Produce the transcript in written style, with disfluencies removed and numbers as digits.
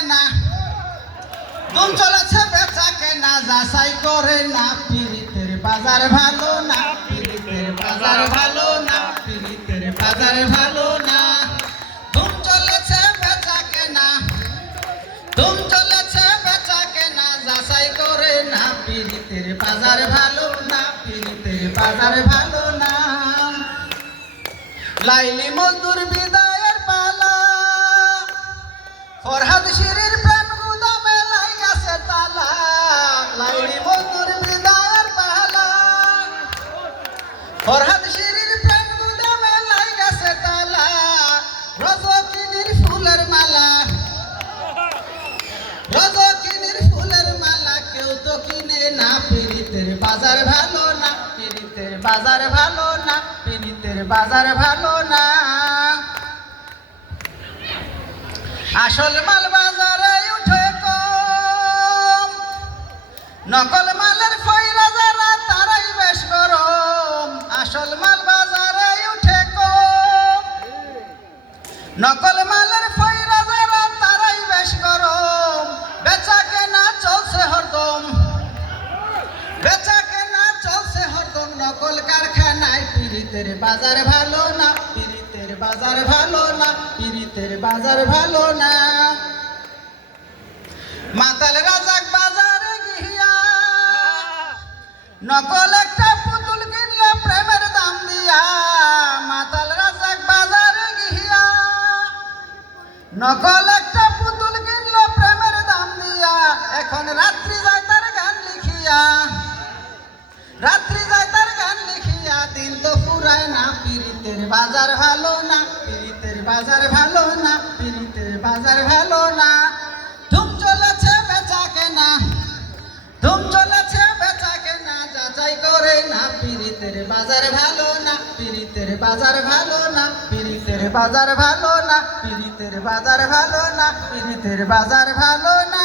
কেনা ধুম চলেছে বেচা কেনা যাচাই করে না পিরিতের বাজার ভালো না পিরিতের বাজার ভালো না পিরিতের বাজার ভালো না ধুম চলেছে বেচা কেনা ধুম চলেছে বেচা কেনা যাচাই করে না পিরিতের বাজার ভালো না পিরিতের বাজার ভালো না লাইলি মজদুর বিদায়ের পালা ফরহাদ শিরির প্রেম গুদামে লাগাছে তালা লাইলি মজদুর বিদায়ের পালা ফরহাদ শিরির প্রেম গুদামে লাগাছে তালা রজকিনীর ফুলের মালা রজকিনীর ফুলের মালা কেউ তো কিনে না পিরিতের বাজার ভালো না পিরিতের বাজার ভালো না পিরিতের বাজার ভালো না আসল মাল বাজারে উঠে কম নকল মালের ফয়রা যারা তারাই বেশ গরম আসল মাল বাজারে উঠে কম নকল মালের ফয়রা যারা তারাই বেশ গরম বেচা কেনা চলছে হরদম বেচা কেনা চলছে হরদম নকল কারখানায় পিরিতের বাজার ভালো না পিরিতের বাজার ভালো না পিরিতের বাজার ভালো না মাতাল রাজাক বাজারে গিয়া নকল একটা পুতুল কিনলো প্রেমের দাম দিয়া মাতাল রাজাক বাজারে গিয়া নকল একটা পুতুল কিনলো প্রেমের দাম দিয়া এখন রাত্রি যায় তার গান লিখিয়া রাত্রি যায় তার গান লিখিয়া দিন তো ফুরায় না পিরিতের বাজার ভালো না পিরিতের বাজার ভালো না পিরিতের বাজার ভালো না ধুম চলেছে বেচা কেনা ধুম চলেছে বেচা কেনা যাচাই করে না পিরিতের বাজার ভালো না পিরিতের বাজার ভালো না পিরিতের বাজার ভালো না পিরিতের বাজার ভালো না পিরিতের বাজার ভালো না